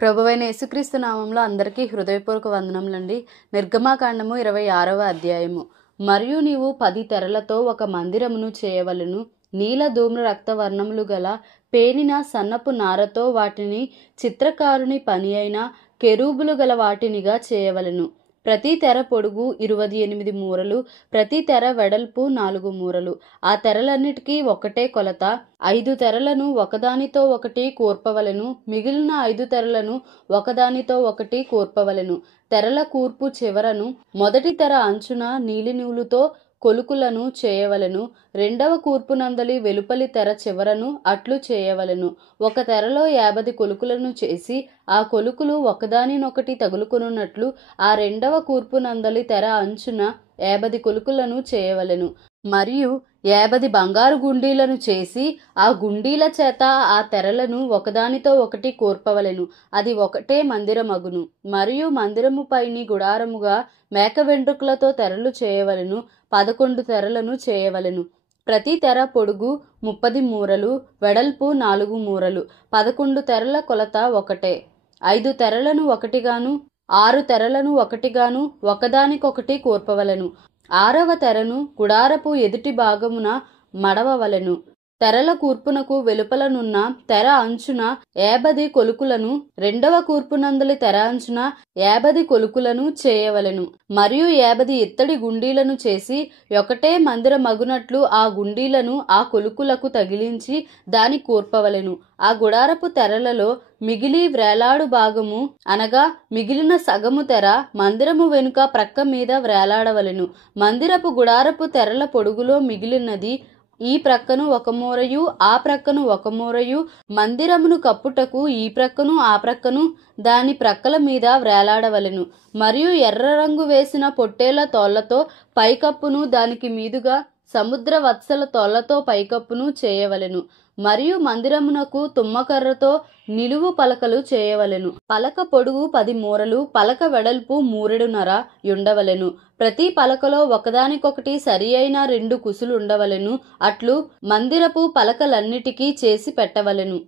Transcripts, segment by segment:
ప్రభువైన యేసుక్రీస్తు నామంలో అందరికీ హృదయపూర్వక వందనములండి. నిర్గమాకాండము 26వ అధ్యాయము. మరియు నీవు 10 తెరలతో ఒక మందిరమును చేయవలెను. నీల ధూమ్ర రక్త వర్ణములు గల పేనిన సన్నపు నారతో వాటిని చిత్రకారుని పని అయిన కెరూబులు గల వాటినిగా చేయవలెను. ప్రతి తెర పొడుగు 28 మూరలు, ప్రతి తెర వెడల్పు 4 మూరలు. ఆ తెరలన్నిటికీ ఒకటే కొలత. 5 తెరలను ఒకదానితో ఒకటి కూర్పవలెను. మిగిలిన 5 తెరలను ఒకదానితో ఒకటి కూర్పవలెను. తెరల కూర్పు చివరను మొదటి తెర అంచున నీలి నూలుతో కొలుకులను చేయవలెను. రెండవ కూర్పునందలి వెలుపలి తెర చివరను అట్లు చేయవలెను. ఒక తెరలో 50 కొలుకులను చేసి ఆ కొలుకులు ఒకదానినొకటి తగులుకొనున్నట్లు ఆ రెండవ కూర్పునందలి తెర అంచున 50 కొలుకులను చేయవలెను. మరియు 50 బంగారు గుండీలను చేసి ఆ గుండీల చేత ఆ తెరలను ఒకదానితో ఒకటి కూర్పవలెను. అది ఒకటే మందిరమగును. మరియు మందిరము పైని గుడారముగా మేక వెంట్రుకలతో తెరలు చేయవలెను. 11 తెరలను చేయవలెను. ప్రతి తెర పొడుగు 30 మూరలు, వెడల్పు 4 మూరలు. 11 తెరల కొలత ఒకటే. 5 తెరలను ఒకటిగాను 6 తెరలను ఒకటిగాను ఒకదానికొకటి కూర్పవలెను. 6వ తెరను గుడారపు ఎదుటి భాగమున మడవవలెను. తెరల కూర్పునకు వెలుపలనున్న తెర అంచున 50 కొలుకులను, రెండవ కూర్పునందలి తెర అంచున 50 కొలుకులను చేయవలెను. మరియు 50 ఇత్తడి గుండీలను చేసి ఒకటే మందిర మగునట్లు ఆ గుండీలను ఆ కొలుకులకు తగిలించి దాని కూర్పవలెను. ఆ గుడారపు తెరలలో మిగిలి వ్రేలాడు భాగము అనగా మిగిలిన సగము తెర మందిరము వెనుక ప్రక్క మీద వ్రేలాడవలెను. మందిరపు గుడారపు తెరల పొడుగులో మిగిలినది ఈ ప్రక్కను ఒక మూరయు ఆ ప్రక్కను ఒక మూరయు మందిరమును కప్పుటకు ఈ ప్రక్కను ఆ ప్రక్కను దాని ప్రక్కల మీద వ్రేలాడవలెను. మరియు ఎర్ర రంగు వేసిన పొట్టేళ్ల తోళ్లతో పైకప్పును దానికి మీదుగా సముద్ర వత్సల తోళ్లతో పైకప్పును చేయవలెను. మరియు మందిరమునకు తుమ్మకర్రతో నిలువు పలకలు చేయవలెను. పలక పొడుగు 10 మూరలు, పలక వెడల్పు మూరెడున్నర యుండవలెను. ప్రతి పలకలో ఒకదానికొకటి సరి అయిన 2 కుసులుండవలెను. అట్లు మందిరపు పలకలన్నిటికీ చేసి పెట్టవలెను.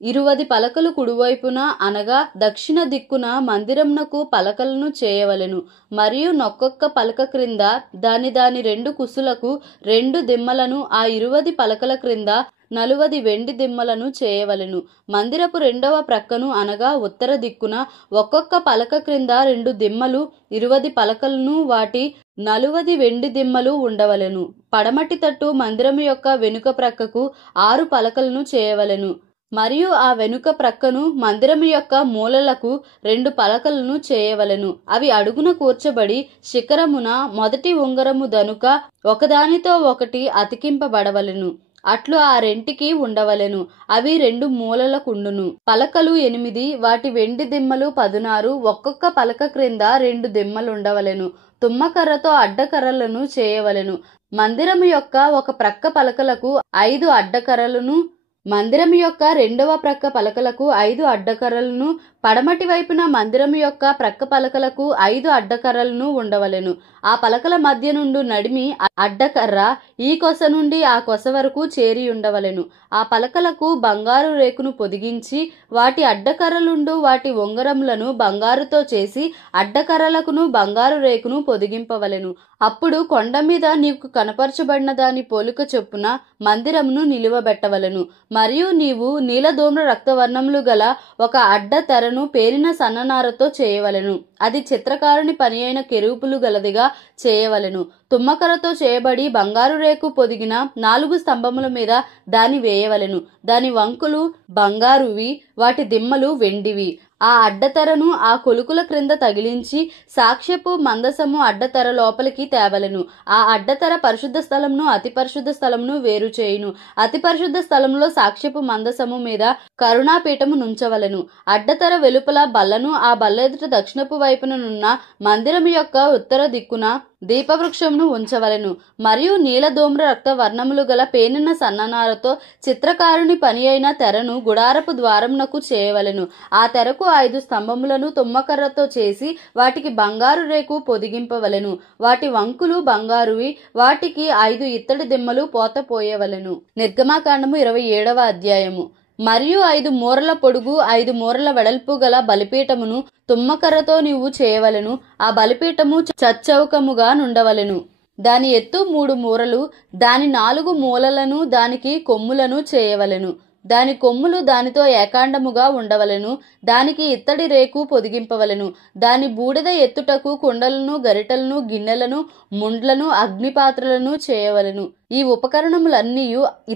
20 పలకలు కుడివైపున అనగా దక్షిణ దిక్కున మందిరమునకు పలకలను చేయవలెను. మరియు నొక్కొక్క పలక క్రింద దాని 2 కుసులకు 2 దిమ్మలను, ఆ 20 పలకల క్రింద 40 వెండి దిమ్మలను చేయవలెను. మందిరపు రెండవ ప్రక్కను అనగా ఉత్తర దిక్కున ఒక్కొక్క పలక క్రింద 2 దిమ్మలు, 20 పలకలను, వాటి 40 వెండి దిమ్మలు ఉండవలెను. పడమటి తట్టు మందిరము యొక్క వెనుక ప్రక్కకు 6 పలకలను చేయవలెను. మరియు ఆ వెనుక ప్రక్కను మందిరము యొక్క మూలలకు 2 పలకలను చేయవలెను. అవి అడుగున కూర్చబడి శిఖరమున మొదటి ఉంగరము దనుక ఒకదానితో ఒకటి అతికింపబడవలెను. అట్లు ఆ రెంటికి ఉండవలెను. అవి 2 మూలలకుండును. పలకలు 8, వాటి వెండి దిమ్మలు 16, ఒక్కొక్క పలక క్రింద 2 దిమ్మలుండవలెను. తుమ్మకర్రతో అడ్డకర్రలను చేయవలెను. మందిరము యొక్క ఒక ప్రక్క పలకలకు 5 అడ్డకర్రలను, మందిరము యొక్క రెండవ ప్రక్క పలకలకు 5 అడ్డకర్రలను, పడమటి వైపున మందిరము యొక్క ప్రక్క పలకలకు 5 అడ్డకర్రలను ఉండవలెను. ఆ పలకల మధ్య నుండి నడిమి అడ్డకర్ర ఈ కొస నుండి ఆ కొస వరకు చేరి ఉండవలెను. ఆ పలకలకు బంగారు రేకును పొదిగించి వాటి అడ్డకర్రలుండు వాటి ఉంగరములను బంగారుతో చేసి అడ్డకర్రలకును బంగారు రేకును పొదిగింపవలెను. అప్పుడు కొండ మీద నీకు కనపరచబడిన దాని పోలిక చొప్పున మందిరమును నిలువబెట్టవలెను. మరియు నీవు నీలధూమ్ర రక్తవర్ణములు గల ఒక అడ్డ తెరను పేరిన సన్ననారతో చేయవలెను. అది చిత్రకారుని పని అయిన కెరూబులు గలదిగా చేయవలెను. తుమ్మకరతో చేయబడి బంగారు రేకు పొదిగిన 4 స్తంభముల మీద దాని వేయవలెను. దాని వంకులు బంగారువి, వాటి దిమ్మలు వెండివి. ఆ అడ్డతెరను ఆ కొలుకుల క్రింద తగిలించి సాక్ష్యపు మందసము అడ్డతెర లోపలికి తేవలెను. ఆ అడ్డతెర పరిశుద్ధ స్థలమును అతి పరిశుద్ధ స్థలమును వేరు చేయును. అతి పరిశుద్ధ స్థలంలో సాక్ష్యపు మందసము మీద కరుణాపీఠము నుంచవలెను. అడ్డతెర వెలుపల బల్లను, ఆ బల్ల ఎదుట దక్షిణపు వైపుననున్న మందిరము యొక్క ఉత్తర దిక్కున దీపవృక్షమును ఉంచవలెను. మరియు నీలధూమ్ర రక్త వర్ణములు గల పేనిన సన్ననారతో చిత్రకారుని పని అయిన తెరను గుడారపు ద్వారమునకు చేయవలెను. ఆ తెరకు 5 స్తంభములను తుమ్మకర్రతో చేసి వాటికి బంగారు రేకు పొదిగింపవలెను. వాటి వంకులు బంగారువి, వాటికి 5 ఇత్తడి దిమ్మలు పోత పోయవలెను. నిర్గమాకాండము 27వ అధ్యాయము. మరియు 5 మూరల పొడుగు 5 మూరల వెడల్పు గల బలిపీఠమును తుమ్మకర్రతో నీవు చేయవలెను. ఆ బలిపీఠము చచ్చౌకముగా నుండవలెను. దాని ఎత్తు 3 మూరలు, దాని 4 మూలలను దానికి కొమ్ములను చేయవలెను. దాని కొమ్ములు దానితో ఏకాండముగా ఉండవలెను. దానికి ఇత్తడి రేకు పొదిగింపవలెను. దాని బూడిద ఎత్తుటకు కుండలను, గరిటలను, గిన్నెలను, ముండ్లను, అగ్నిపాత్రలను చేయవలెను. ఈ ఉపకరణములన్నీ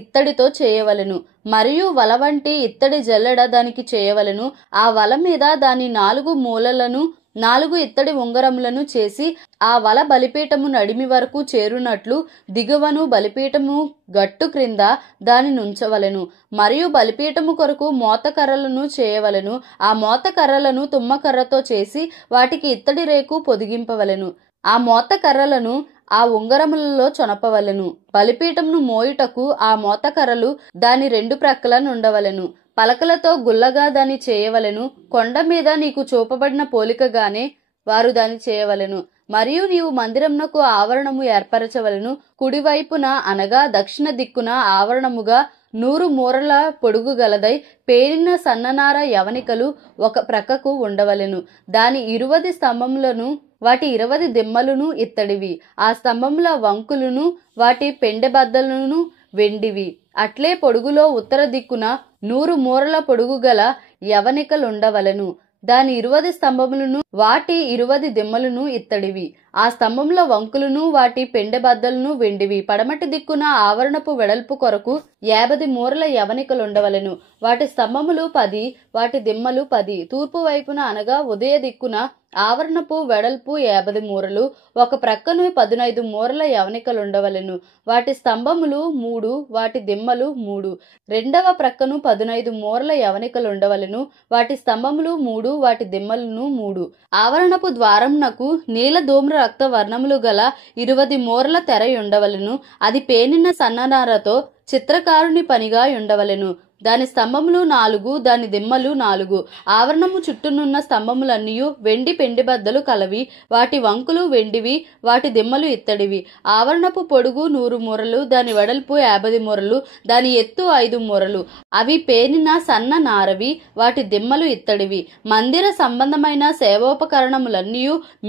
ఇత్తడితో చేయవలెను. మరియు వల వంటి ఇత్తడి జల్లెడ దానికి చేయవలెను. ఆ వల మీద దాని 4 మూలలను 4 ఇత్తడి ఉంగరములను చేసి ఆ వల బలిపీఠము నడిమి వరకు చేరునట్లు దిగువను బలిపీఠము గట్టు క్రింద దాని నుంచవలెను. మరియు బలిపీఠము కొరకు మోతకర్రలను చేయవలెను. ఆ మోతకర్రలను తుమ్మకర్రతో చేసి వాటికి ఇత్తడి రేకు పొదిగింపవలెను. ఆ మోతకర్రలను ఆ ఉంగరములలో చొనపవలెను. బలిపీఠమును మోయుటకు ఆ మోతకర్రలు దాని 2 ప్రక్కల నుండవలెను. పలకలతో గుల్లగా దాన్ని చేయవలెను. కొండ మీద నీకు చూపబడిన పోలికగానే వారు దాన్ని చేయవలెను. మరియు నీవు మందిరమునకు ఆవరణము ఏర్పరచవలెను. కుడివైపున అనగా దక్షిణ దిక్కున ఆవరణముగా 100 మూరల పొడుగు గలదై పేనిన సన్ననార యవనికలు ఒక ప్రక్కకు ఉండవలెను. దాని 20 స్తంభములను వాటి 20 దిమ్మలును ఇత్తడివి. ఆ స్తంభముల వంకులను వాటి పెండెబద్దలను వెండివి. అట్లే పొడుగులో ఉత్తర దిక్కున 100 మూరల పొడుగు గల యవనికలుండవలెను. దాని 20 స్తంభములను వాటి 20 దిమ్మలను ఇత్తడివి. ఆ స్తంభముల వంకులను వాటి పెండెబద్దలను వెండివి. పడమటి దిక్కున ఆవరణపు వెడల్పు కొరకు 50 మూరల యవనికలుండవలెను. వాటి స్తంభములు 10, వాటి దిమ్మలు 10. తూర్పు వైపున అనగా ఉదయ దిక్కున ఆవరణపు వెడల్పు 50 మూరలు, ఒక ప్రక్కను 15 మూరల యవనికలుండవలెను. వాటి స్తంభములు 3, వాటి దిమ్మలు 3. రెండవ ప్రక్కను 15 మూరల యవనికలుండవలెను. వాటి స్తంభములు 3, వాటి దిమ్మలను 3. ఆవరణపు ద్వారమునకు నీల ధూమ్ర రక్త వర్ణములు గల 20 మూరల తెర ఉండవలెను. అది పేనిన సన్ననారతో చిత్రకారుని పనిగా ఉండవలెను. దాని స్తంభములు 4, దాని దిమ్మలు 4. ఆవరణము చుట్టూనున్న స్తంభములన్నీ వెండి పెండిబద్దలు కలవి. వాటి వంకులు వెండివి, వాటి దిమ్మలు ఇత్తడివి. ఆవరణపు పొడుగు 100 మూరలు, దాని వెడల్పు 50 మూరలు, దాని ఎత్తు 5 మూరలు. అవి పేనిన సన్న నారవి, వాటి దిమ్మలు ఇత్తడివి. మందిర సంబంధమైన సేవోపకరణములన్నీ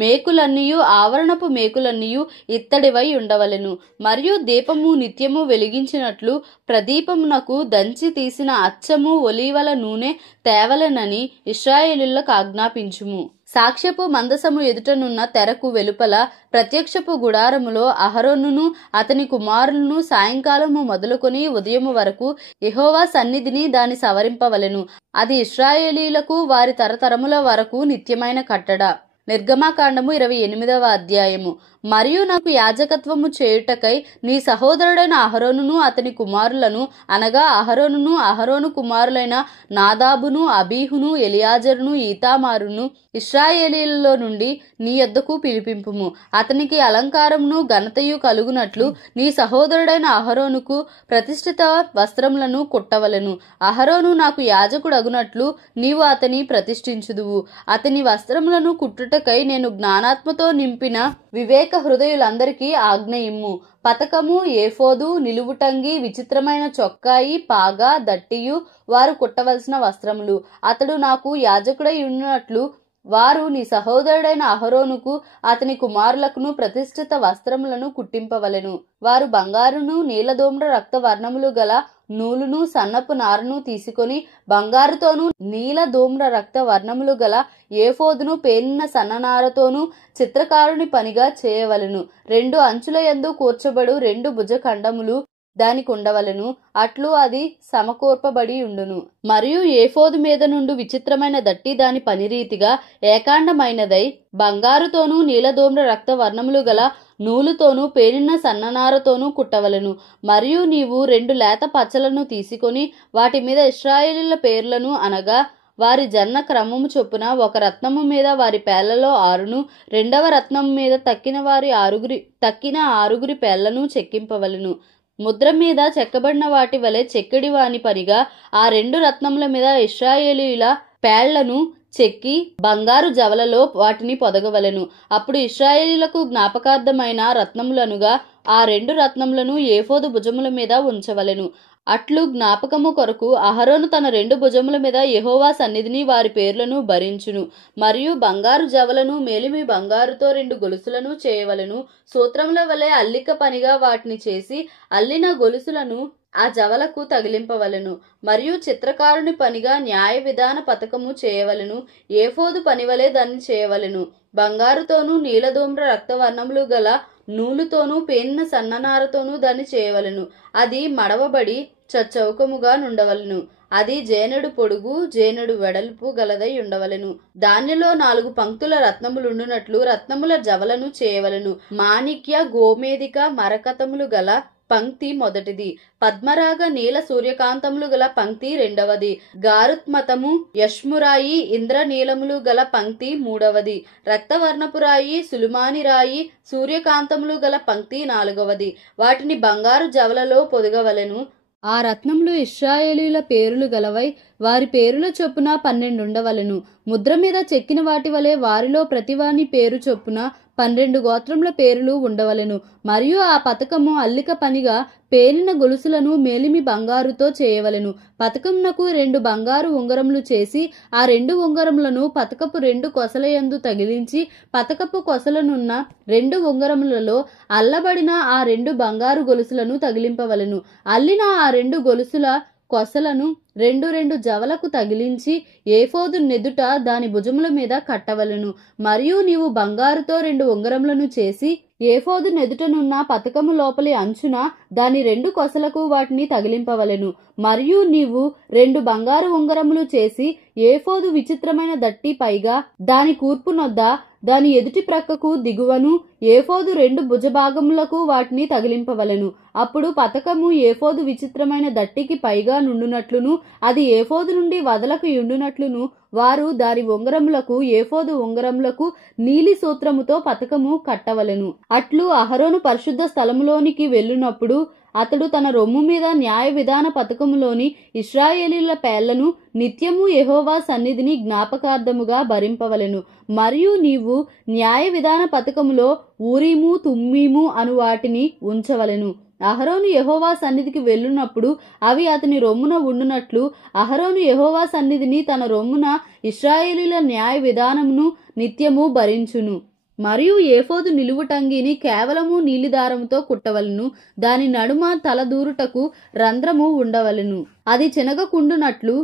మేకులన్నీ ఆవరణపు మేకులన్నీ ఇత్తడివై ఉండవలెను. మరియు దీపము నిత్యము వెలిగించినట్లు ప్రదీపమునకు దంచి తీసిన అచ్చము ఒలీవల నూనె తేవలెనని ఇశ్రాయేలీయులకు ఆజ్ఞాపించుము. సాక్ష్యపు మందసము ఎదుటనున్న తెరకు వెలుపల ప్రత్యక్షపు గుడారములో అహరోనును అతని కుమారులను సాయంకాలము మొదలుకొని ఉదయము వరకు యెహోవా సన్నిధిని దాన్ని సవరింపవలెను. అది ఇశ్రాయేలీయులకు వారి తరతరముల వరకు నిత్యమైన కట్టడ. నిర్గమాకాండము 28వ అధ్యాయము. మరియు నాకు యాజకత్వము చేయుటకై నీ సహోదరుడైన అహరోనును అతని కుమారులను అనగా అహరోనును అహరోను కుమారులైన నాదాబును అబీహును ఎలియాజరును ఈతామారును ఇశ్రాయేలీయులలో నుండి నీ యొద్దకు పిలిపింపుము. అతనికి అలంకారమును ఘనతయు కలుగునట్లు నీ సహోదరుడైన అహరోనుకు ప్రతిష్ఠిత వస్త్రములను కుట్టవలెను. అహరోను నాకు యాజకుడగునట్లు నీవు అతని ప్రతిష్ఠించుదువు. అతని వస్త్రములను కుట్టుటకై నేను జ్ఞానాత్మతో నింపిన వివేక హృదయులందరికీ ఆజ్ఞ ఇమ్ము. పతకము, ఏఫోదు, నిలువుటంగి, విచిత్రమైన చొక్కాయి, పాగా, దట్టియు వారు కుట్టవలసిన వస్త్రములు. అతడు నాకు యాజకుడై ఉన్నట్లు వారు నీ సహోదరుడైన అహరోనుకు అతని కుమారులకును ప్రతిష్ఠిత వస్త్రములను కుట్టింపవలెను. వారు బంగారును నీలధూమ్ర రక్త వర్ణములు గల నూలును సన్నపు నారను తీసుకొని బంగారుతోనూ నీలధూమ్ర రక్త వర్ణములు గల ఏఫోదును పేనిన సన్ననారతోనూ చిత్రకారుని పనిగా చేయవలెను. 2 అంచుల యందు కూర్చబడు 2 భుజఖండములు దానికి ఉండవలెను. అట్లు అది సమకూర్పబడి ఉండును. మరియు ఏఫోదు మీద నుండి విచిత్రమైన దట్టి దాని పనిరీతిగా ఏకాండమైనదై బంగారుతోనూ నీలధూమ్ర రక్త వర్ణములు గల నూలుతోనూ పేనిన సన్ననారతోనూ కుట్టవలెను. మరియు నీవు 2 లేత పచ్చలను తీసుకొని వాటి మీద ఇశ్రాయేలీయుల పేర్లను అనగా వారి జన్మ క్రమము చొప్పున ఒక రత్నము మీద వారి పేర్లలో 6ను, రెండవ రత్నము మీద తక్కిన ఆరుగురి పేర్లను చెక్కింపవలెను. ముద్ర మీద చెక్కబడిన వాటి వలె చెక్కడి వాని పనిగా ఆ 2 రత్నముల మీద ఇశ్రాయేలీయుల పేర్లను చెక్కి బంగారు జవలలో వాటిని పొదగవలెను. అప్పుడు ఇశ్రాయేలీయులకు జ్ఞాపకార్థమైన రత్నములనుగా ఆ 2 రత్నములను ఏఫోదు భుజముల మీద ఉంచవలెను. అట్లు జ్ఞాపకము కొరకు అహరోను తన 2 భుజముల మీద యెహోవా సన్నిధిని వారి పేర్లను భరించును. మరియు బంగారు జవలను మేలిమి బంగారుతో 2 గొలుసులను చేయవలెను. సూత్రముల వలె అల్లిక పనిగా వాటిని చేసి అల్లిన గొలుసులను ఆ జవలకు తగిలింపవలెను. మరియు చిత్రకారుని పనిగా న్యాయ విధాన పతకము చేయవలెను. ఏఫోదు పనివలే దాన్ని చేయవలెను. బంగారుతోనూ నీలధూమ్ర రక్తవర్ణములు గల నూలుతోనూ పేనిన సన్ననారతోనూ దాన్ని చేయవలెను. అది మడవబడి చచ్చౌకముగా నుండవలెను. అది జేనెడు పొడుగు జేనెడు వెడల్పు గలదై ఉండవలెను. దానిలో 4 పంక్తుల రత్నములుండునట్లు రత్నముల జవలను చేయవలెను. మాణిక్య గోమేదిక మరకతములు గల పంక్తి మొదటిది. పద్మరాగ నీల సూర్యకాంతములు గల పంక్తి రెండవది. గారుత్మతము యష్మురాయి ఇంద్రనీలములు గల పంక్తి మూడవది. రక్తవర్ణపురాయి సులుమాని రాయి సూర్యకాంతములు గల పంక్తి నాలుగవది. వాటిని బంగారు జవలలో పొదగవలెను. ఆ రత్నములు ఇశ్రాయేలీల పేరులు గలవై వారి పేరుల చొప్పున 12 ఉండవలెను. ముద్ర మీద చెక్కిన వాటి వలె వారిలో ప్రతివాని పేరు చొప్పున 12 గోత్రముల పేర్లు ఉండవలెను. మరియు ఆ పతకము అల్లిక పనిగా పేనిన గొలుసులను మేలిమి బంగారుతో చేయవలెను. పతకమునకు 2 బంగారు ఉంగరములు చేసి ఆ 2 ఉంగరములను పతకపు 2 కొసలయందు తగిలించి పతకపు కొసలనున్న 2 ఉంగరములలో అల్లబడిన ఆ 2 బంగారు గొలుసులను తగిలింపవలెను. అల్లిన ఆ 2 గొలుసుల కొసలను 2 జవలకు తగిలించి ఏఫోదు నెదుట దాని భుజముల మీద కట్టవలెను. మరియు నీవు బంగారుతో 2 ఉంగరములను చేసి ఏఫోదు నెదుటనున్న పతకము లోపలి అంచున దాని 2 కొసలకు వాటిని తగిలింపవలెను. మరియు నీవు 2 బంగారు ఉంగరములు చేసి ఏఫోదు విచిత్రమైన దట్టి పైగా దాని కూర్పునొద్ద దాని ఎదుటి ప్రక్కకు దిగువను ఏఫోదు 2 భుజభాగములకు వాటిని తగిలింపవలెను. అప్పుడు పతకము ఏఫోదు విచిత్రమైన దట్టికి పైగా నుండునట్లును అది ఏఫోదు నుండి వదలకు యుండునట్లును వారు దాని ఉంగరములకు ఏఫోదు ఉంగరములకు నీలి సూత్రముతో పతకము కట్టవలెను. అట్లు అహరోను పరిశుద్ధ స్థలములోనికి వెళ్ళునప్పుడు అతడు తన రొమ్ము మీద న్యాయ విధాన పతకములోని ఇశ్రాయేలీల పేర్లను నిత్యము యెహోవా సన్నిధిని జ్ఞాపకార్థముగా భరింపవలెను. మరియు నీవు న్యాయ విధాన పతకములో ఊరీము తుమ్మీము అను వాటిని ఉంచవలెను. అహరోను యెహోవా సన్నిధికి వెళ్ళునప్పుడు అవి అతని రొమ్మున ఉండునట్లు అహరోను యెహోవా సన్నిధిని తన రొమ్మున ఇశ్రాయేలీల న్యాయ విధానమును నిత్యము భరించును. మరియు ఏఫోదు నిలువుటంగిని కేవలము నీలిదారముతో కుట్టవలెను. దాని నడుమ తలదూరుటకు రంధ్రము ఉండవలెను. అది చినగకుండునట్లు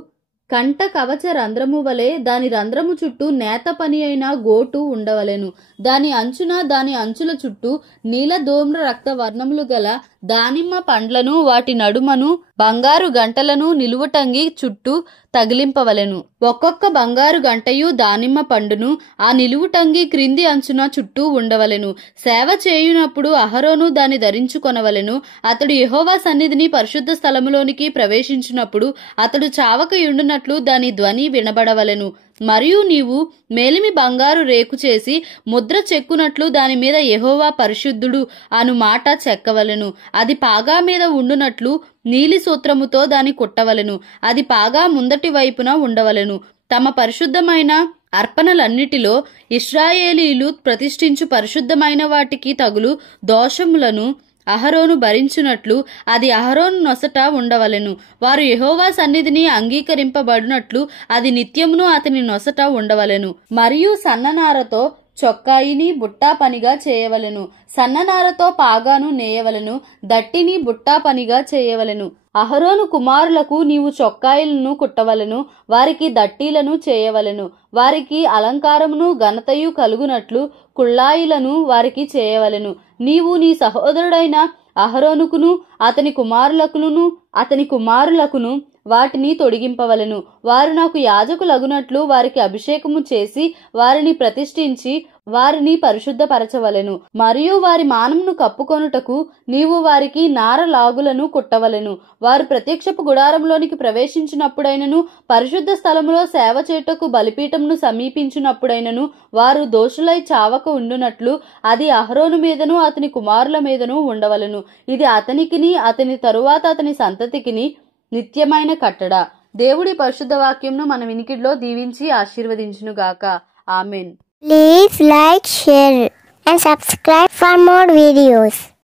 కంట కవచ రంధ్రము వలె దాని రంధ్రము చుట్టూ నేత పని అయిన గోటు ఉండవలెను. దాని అంచుల చుట్టూ నీలధూమ్ర రక్త వర్ణములు గల దానిమ్మ పండ్లను వాటి నడుమను బంగారు గంటలను నిలువుటంగి చుట్టూ తగిలింపవలెను. ఒక్కొక్క బంగారు గంటయు దానిమ్మ పండును ఆ నిలువుటంగి క్రింది అంచున చుట్టూ ఉండవలెను. సేవ చేయునప్పుడు అహరోను దాన్ని ధరించుకొనవలెను. అతడు యెహోవా సన్నిధిని పరిశుద్ధ స్థలములోనికి ప్రవేశించినప్పుడు అతడు చావక యుండునట్లు దాని ధ్వని వినబడవలెను. మరియు నీవు మేలిమి బంగారు రేకు చేసి ముద్ర చెక్కునట్లు దాని మీద యెహోవా పరిశుద్ధుడు అను మాట చెక్కవలెను. అది పాగా మీద ఉండునట్లు నీలి సూత్రముతో దాని కుట్టవలెను. అది పాగా ముందటి వైపున ఉండవలెను. తమ పరిశుద్ధమైన అర్పణలన్నిటిలో ఇశ్రాయేలీలు ప్రతిష్ఠించు పరిశుద్ధమైన వాటికి తగులు దోషములను అహరోను భరించునట్లు అది అహరోను నొసట ఉండవలెను. వారు యెహోవా సన్నిధిని అంగీకరింపబడినట్లు అది నిత్యమును అతని నొసట ఉండవలెను. మరియు సన్ననారతో చొక్కాయిని బుట్టా పనిగా చేయవలెను. సన్ననారతో పాగాను నేయవలెను. దట్టిని బుట్టా పనిగా చేయవలెను. అహరోను కుమారులకు నీవు చొక్కాయిలను కుట్టవలెను. వారికి దట్టీలను చేయవలెను. వారికి అలంకారమును ఘనతయు కలుగునట్లు కుళ్ళాయిలను వారికి చేయవలెను. నీవు నీ సహోదరుడైన అహరోనుకును అతని కుమారులకును వాటిని తొడిగింపవలెను. వారు నాకు యాజకులగునట్లు వారికి అభిషేకము చేసి వారిని ప్రతిష్ఠించి వారిని పరిశుద్ధపరచవలెను. మరియు వారి మానమును కప్పుకొనుటకు నీవు వారికి నార లాగులను కుట్టవలెను. వారు ప్రత్యక్షపు గుడారంలోనికి ప్రవేశించినప్పుడైనను పరిశుద్ధ స్థలములో సేవ చేయుటకు బలిపీఠమును సమీపించినప్పుడైనను వారు దోషులై చావక ఉండునట్లు అది అహరోను మీదను అతని కుమారుల మీదను ఉండవలెను. ఇది అతనికిని అతని తరువాత అతని సంతతికిని నిత్యమైన కట్టడ. దేవుడి పరిశుద్ధ వాక్యంను మన వినికిడిలో దీవించి ఆశీర్వదించునుగాక. Amen. Please like, share and subscribe for more videos.